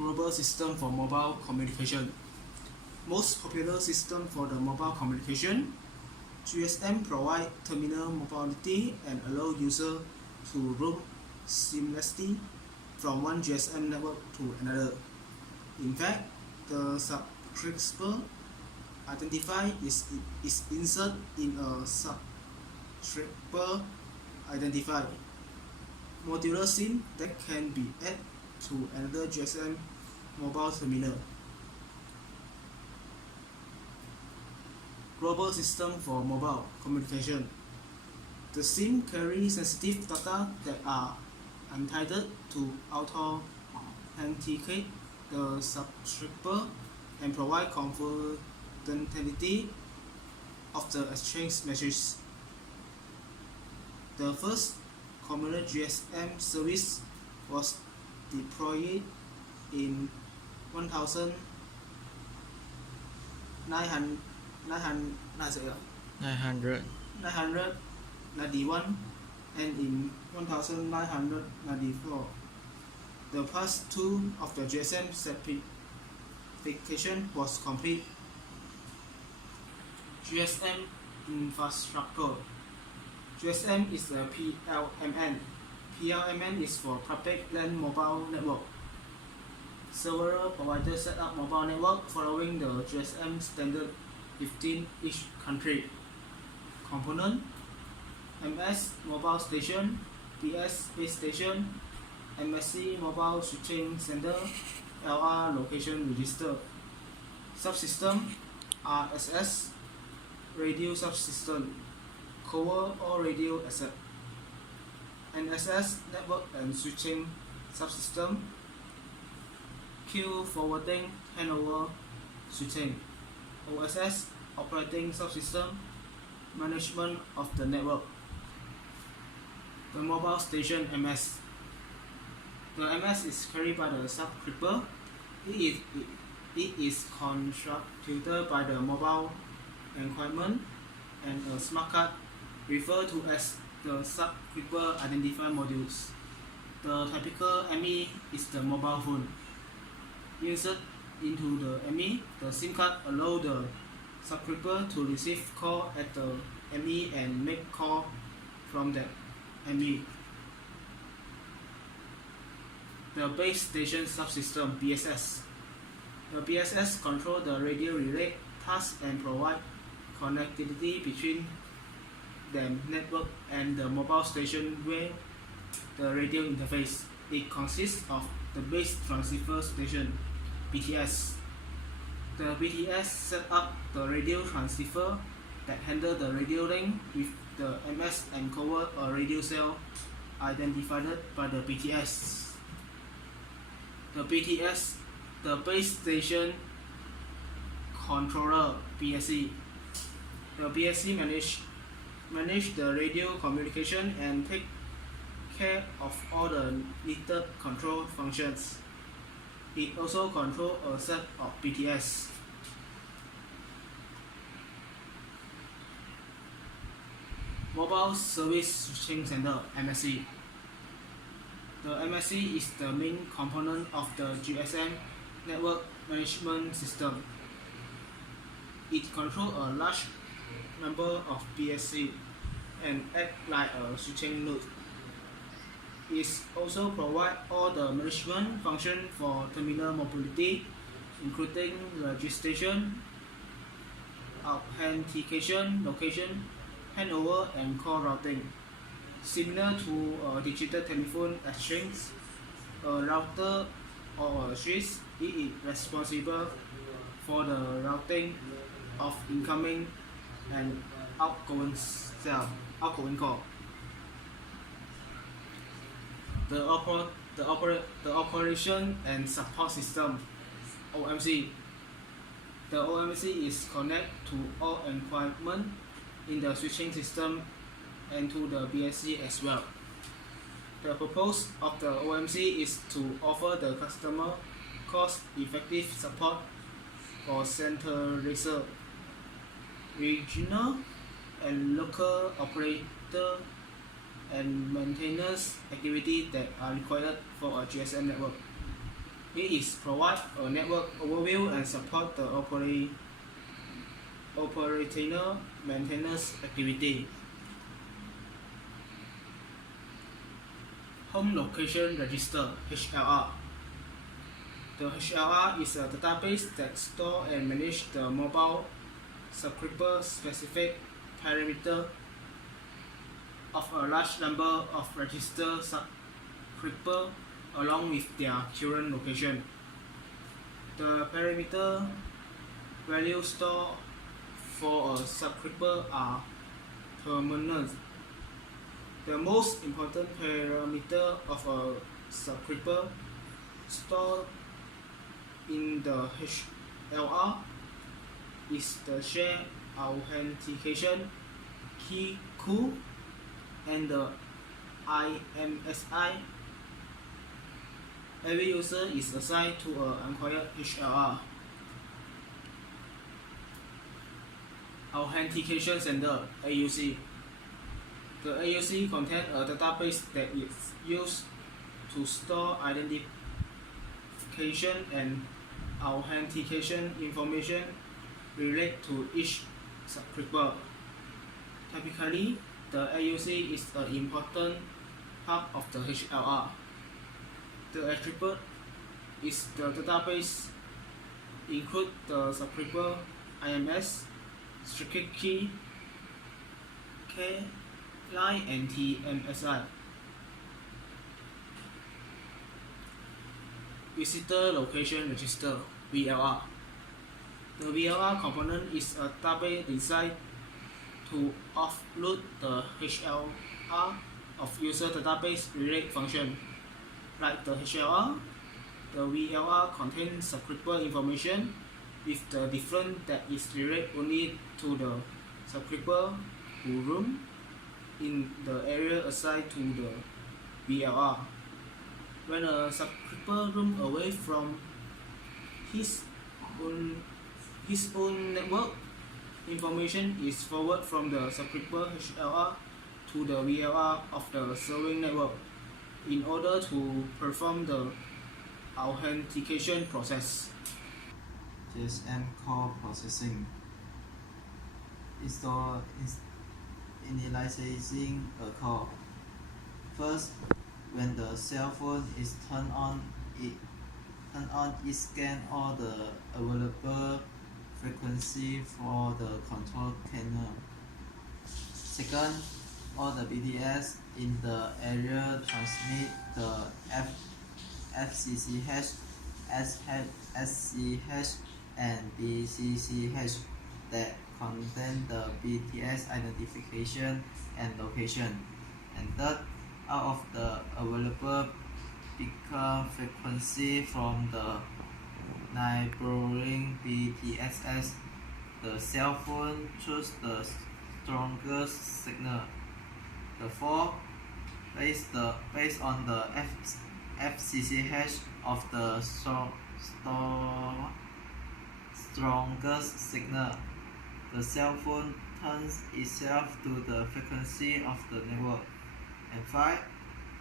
global system for mobile communication. Most popular system for the mobile communication, GSM provide terminal mobility and allow user to roam seamlessly from one GSM network to another. In fact, the subscriber identifier is inserted in a subscriber identifier modular SIM that can be added to another GSM mobile terminal. Global system for mobile communication. The SIM carries sensitive data that are entitled to authenticate the subscriber and provide confidentiality of the exchange messages. The first communal GSM service was deployed in 1991 and in 1994. The phase 2 of the GSM certification was complete. GSM infrastructure. GSM is a PLMN. PLMN is for Public Land Mobile Network. Several providers set up mobile network following the GSM standard within each country. Component: MS Mobile Station, PS Base Station, MSC Mobile Switching Center, LR Location Register. Subsystem: RSS, Radio Subsystem, Cover or Radio Asset. NSS Network and Switching Subsystem, Queue Forwarding Handover Switching. OSS Operating Subsystem, Management of the Network. The Mobile Station MS. The MS is carried by the subscriber. It is constructed by the mobile equipment and a smart card, referred to as the subscriber identifier modules. The typical ME is the mobile phone. Insert into the ME, the SIM card allows the subscriber to receive call at the ME and make call from the ME. The base station subsystem BSS. The BSS controls the radio relay task and provide connectivity between the network and the mobile station via the radio interface. It consists of the base transceiver station BTS. The BTS set up the radio transceiver that handle the radio link with the MS and cover a radio cell identified by the BTS. The BTS, the base station controller BSC. The BSC manage the radio communication and take care of all the needed control functions. It also controls a set of BTS. Mobile Service Switching Center MSC. The MSC is the main component of the GSM network management system. It controls a large number of BSC and acts like a switching node. It also provides all the management functions for terminal mobility, including registration, authentication, location, handover, and call routing. Similar to a digital telephone exchange, a router or a switch, it is responsible for the routing of incoming and outgoing call. The operation and support system OMC. The OMC is connected to all equipment in the switching system and to the BSC as well. The purpose of the OMC is to offer the customer cost-effective support for centralized, regional, and local operator and maintenance activities that are required for a GSM network. It is provide a network overview and support the operational maintenance activity. Home Location Register (HLR). The HLR is a database that stores and manages the mobile subscriber specific parameter of a large number of registered subscribers along with their current location. The parameter values stored for a subscriber are permanent. The most important parameter of a subscriber stored in the HLR is the share authentication key and the IMSI. Every user is assigned to an acquired HLR Authentication Center (AUC). The AUC contains a database that is used to store identification and authentication information related to each subscriber. Typically, the AUC is an important part of the HLR. The attribute is the database include the subscriber IMS, secret key, K, line, and TMSI. Visitor Location Register (VLR). The VLR component is a database designed to offload the HLR of user database related function. Like the HLR, the VLR contains subscriber information with the difference that is related only to the subscriber who roam in the area assigned to the VLR. When a subscriber roams away from his own network, information is forwarded from the subscriber HLR to the VLR of the serving network in order to perform the authentication process. JSM call processing. Initializing a call. First, when the cell phone is turned on, it scans all the available frequency for the control channel. Second, all the BTS in the area transmit the FCCH, SCH, and BCCH that contain the BTS identification and location. And third, out of the available beacon frequency from the neighboring BTSs, the cell phone chooses the strongest signal. The fourth, based on the FCCH of the strongest signal, the cell phone turns itself to the frequency of the network. And 5,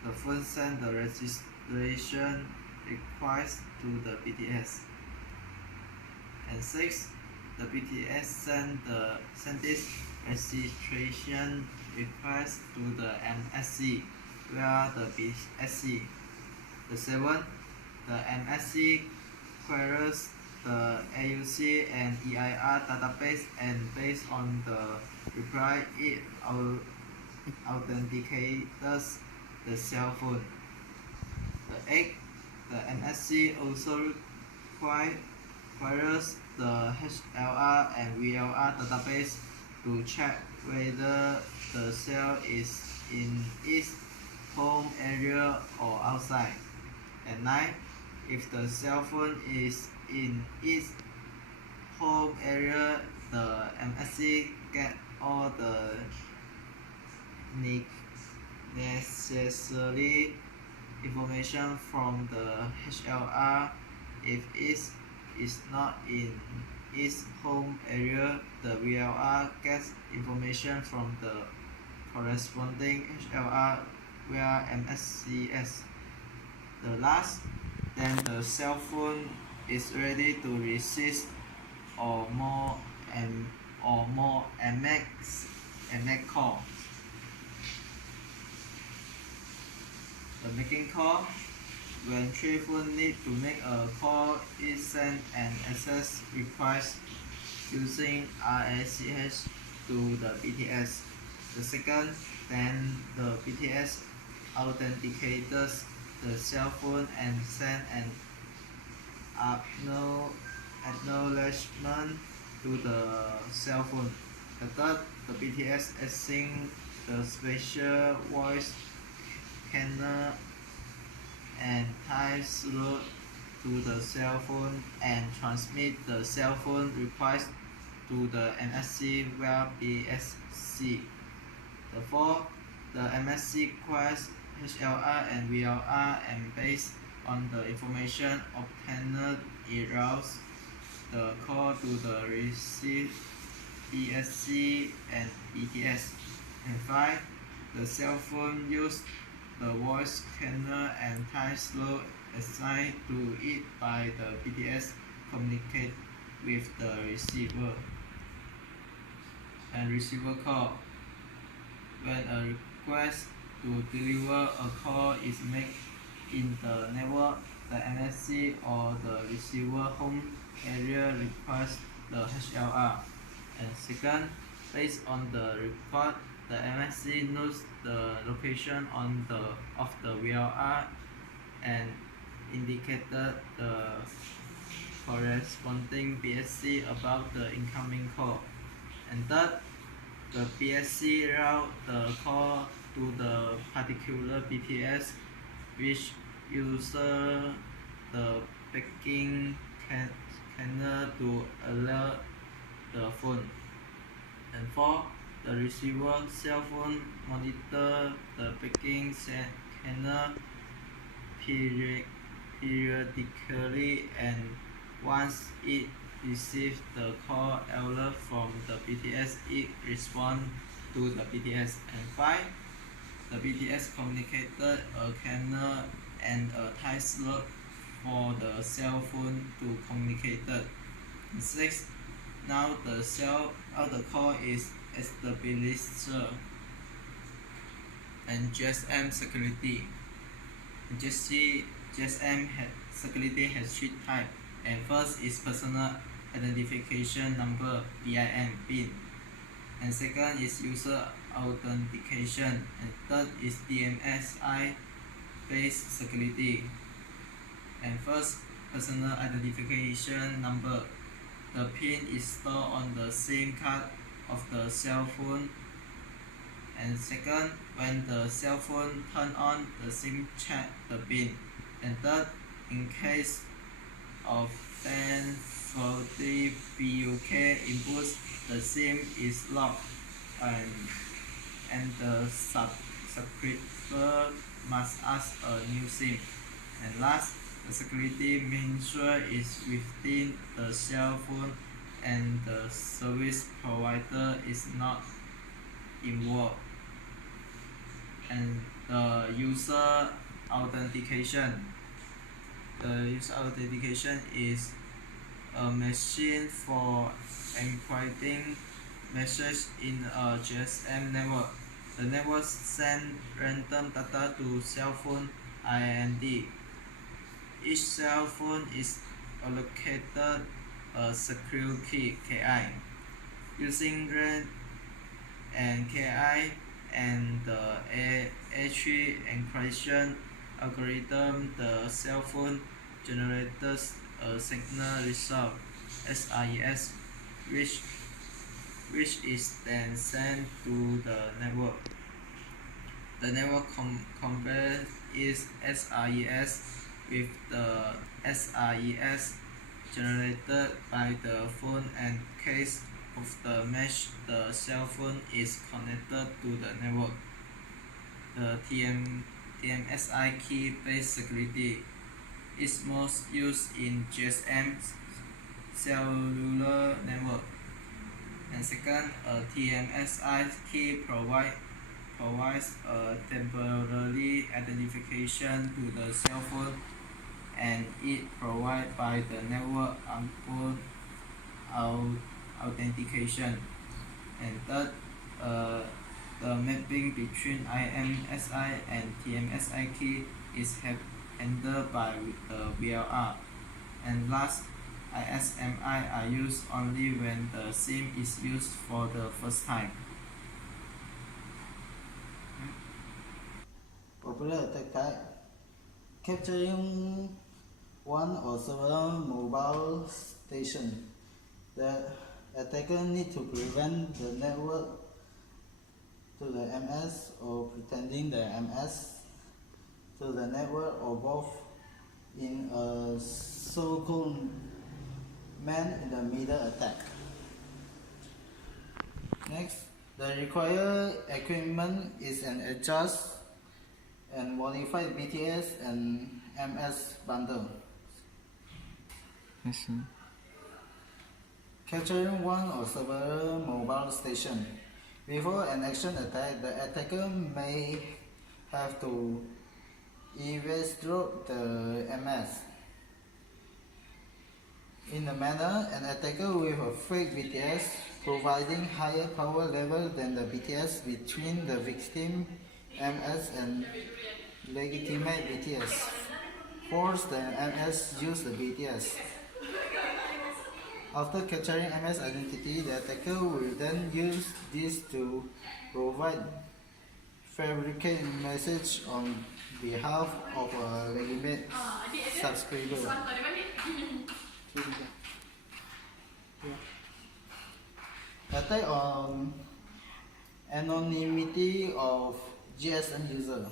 the phone sends the registration request to the BTS. And 6, the BTS send this registration request to the MSC via the BSC. The 7, the MSC queries the AUC and EIR database, and based on the reply, it authenticates the cell phone. The 8, the MSC also queries the HLR and VLR database to check whether the cell is in its home area or outside. And 9, if the cell phone is in its home area, the MSC get all the necessary information from the HLR. If it is not in its home area, the VLR gets information from the corresponding HLR via MSCS. The last, then the cell phone is ready to receive or more and make call. The making call. When telephone need to make a call, it send an access request using RACH to the BTS. The second, then the BTS authenticates the cell phone and send an acknowledgement to the cell phone. The third, the BTS assign the special voice channel and type through to the cell phone and transmit the cell phone request to the MSC via BSC. The fourth, the MSC requires HLR and VLR, and based on the information obtained, it routes the call to the receive BSC and BTS. And 5. The cell phone use the voice channel and time slot assigned to it by the BTS communicate with the receiver. And receiver call. When a request to deliver a call is made in the network, the MSC or the receiver home area requires the HLR. And second, based on the record, the MSC knows the location of the VLR and indicated the corresponding BSC about the incoming call. And third, the BSC route the call to the particular BTS, which uses the picking channel to alert the phone. And 4. The receiver cell phone monitor the picking channel periodically, and once it receives the call alert from the BTS, it responds to the BTS. And 5. The BTS communicated a channel and a time slot for the cell phone to communicate. And 6. Now the call is established. And GSM security. GSM security has 3 types. And first is personal identification number PIN. And second is user authentication. And third is DMSI based security. And first, personal identification number. The PIN is stored on the SIM card of the cell phone. And second, when the cell phone turn on, the SIM check the PIN. And third, in case of 1040 PUK inputs, the SIM is locked and the subscriber must ask a new SIM. And last, the security measure is within the cell phone and the service provider is not involved. And the user authentication. The user authentication is a machine for encrypting messages in a GSM network. The network sends random data to cell phone IND. Each cell phone is allocated a secure key KI. Using RAID and KI and the A3 encryption algorithm, the cell phone generates a signal result SRES, which is then sent to the network. The network compares its SRES with the SRES generated by the phone, and case of the mesh, the cell phone is connected to the network. The TMSI key-based security is most used in GSM cellular network. And second, a TMSI key provides a temporary identification to the cell phone and it provided by the network authentication. And third, the mapping between IMSI and TMSI key is handled by the VLR. And last, ISMI are used only when the SIM is used for the first time. Popular attack type: capturing one or several mobile stations. The attacker need to prevent the network to the MS or pretending the MS to the network or both in a so-called man-in-the-middle attack. Next, the required equipment is an adjust and modified BTS and MS bundle. I see. Capturing one or several mobile stations. Before an action attack, the attacker may have to eavesdrop the MS. In a manner, an attacker with a fake BTS providing higher power level than the BTS between the victim MS and legitimate BTS. Force the MS use the BTS. After capturing MS identity, the attacker will then use this to provide fabricated message on behalf of a legitimate subscriber. Attack on anonymity of GSM user.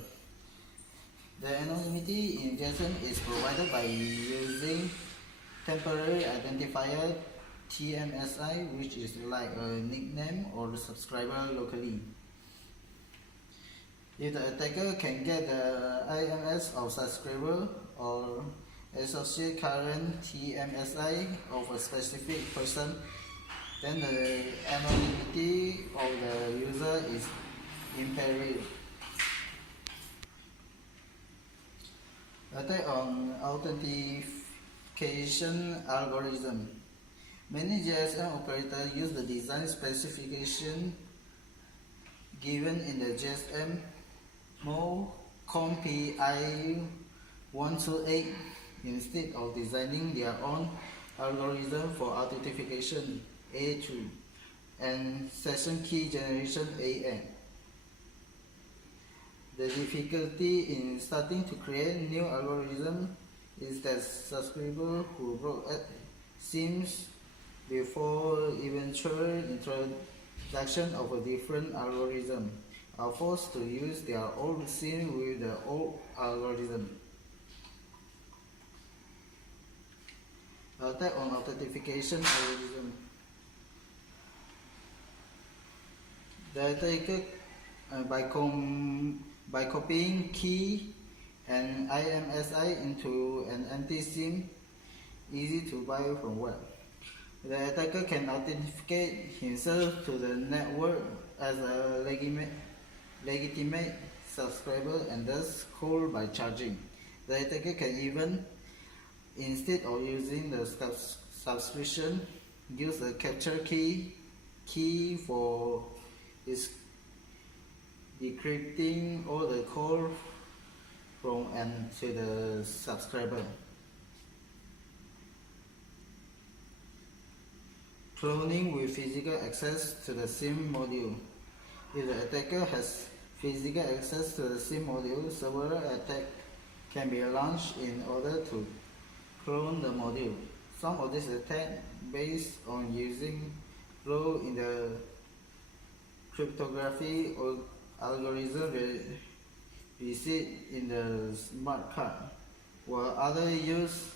The anonymity in GSM is provided by using temporary identifier TMSI, which is like a nickname or subscriber locally. If the attacker can get the IMS of subscriber or associate current TMSI of a specific person, then the anonymity of the user is impaired. Attack on authentication algorithm. Many GSM operators use the design specification given in the GSM COM-PI 128 instead of designing their own algorithm for authentication A2 and session key generation AN. The difficulty in starting to create new algorithm is that subscribers who wrote SIMs before eventual introduction of a different algorithm are forced to use their old SIM with the old algorithm. Attack on authentication algorithm. The attacker by copying key and IMSI into an empty SIM easy to buy from web. The attacker can authenticate himself to the network as a legitimate subscriber and thus call by charging. The attacker can even, instead of using the subscription, use a capture key for its decrypting all the call from and to the subscriber. Cloning with physical access to the SIM module. If the attacker has physical access to the SIM module, several attacks can be launched in order to clone the module. Some of these attacks based on using flaws in the cryptography or algorithm reside in the smart card, while others use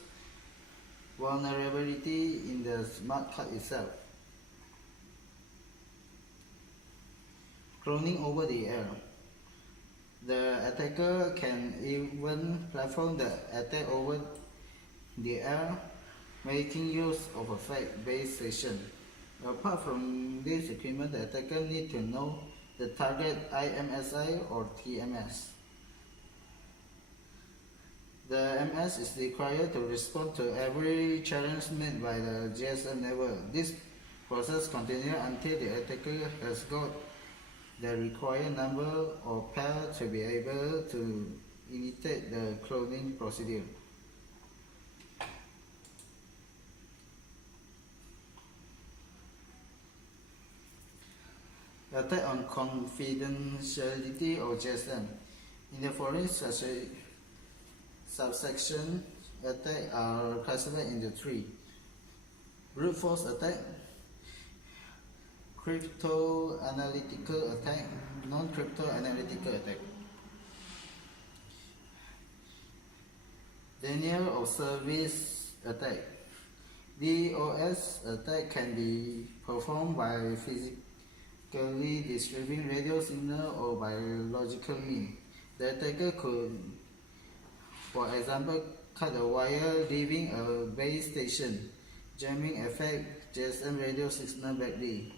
vulnerability in the smart card itself. Cloning over the air. The attacker can even platform the attack over the air, making use of a fake base station. Apart from this equipment, the attacker needs to know the target IMSI or TMS. The MS is required to respond to every challenge made by the GSM network. This process continues until the attacker has got the required number or pair to be able to initiate the cloning procedure. Attack on confidentiality of GSM. In the following subsection, attacks are classified into three: brute force attack, crypto-analytical attack, non-crypto-analytical attack. Denial of service attack. DOS attack can be performed by physically distributing radio signal or by logical means. The attacker could, for example, cut a wire leaving a base station, jamming affect GSM radio signal badly.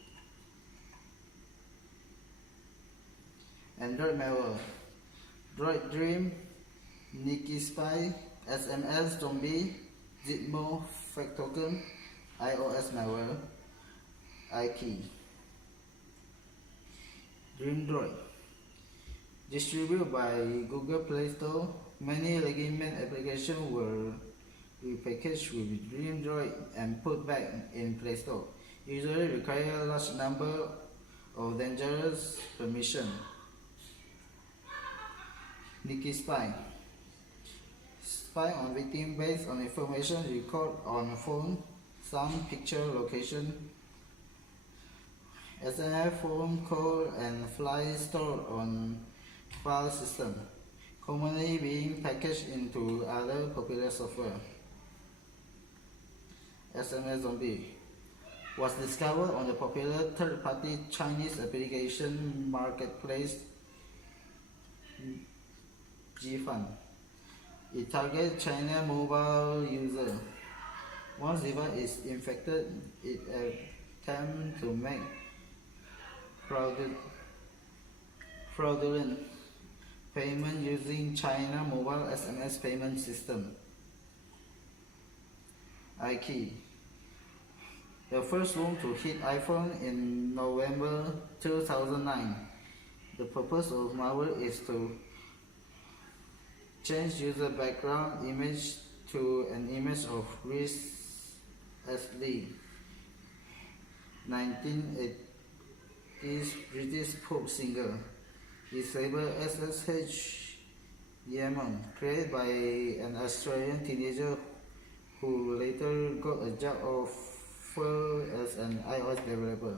Android malware. Droid Dream, Nikki Spy, SMS Zombie, Zipmo Fake Token, iOS malware, iKey. Dream Droid. Distributed by Google Play Store, many legitimate applications were repackaged with Dream Droid and put back in Play Store. Usually require a large number of dangerous permissions. Nikki Spy. Spy on victim based on information recorded on phone, sound, picture, location, SMS, phone call, and file stored on file system, commonly being packaged into other popular software. SMS Zombie was discovered on the popular third-party Chinese application marketplace Jifan. It targets China mobile users. Once device is infected, it attempts to make fraudulent payment using China mobile SMS payment system. iKey. The first one to hit iPhone in November 2009. The purpose of malware is to change user background image to an image of Riz Astley, 1980s British pop singer. Disable SSH Yemen, created by an Australian teenager who later got a job offer as an iOS developer.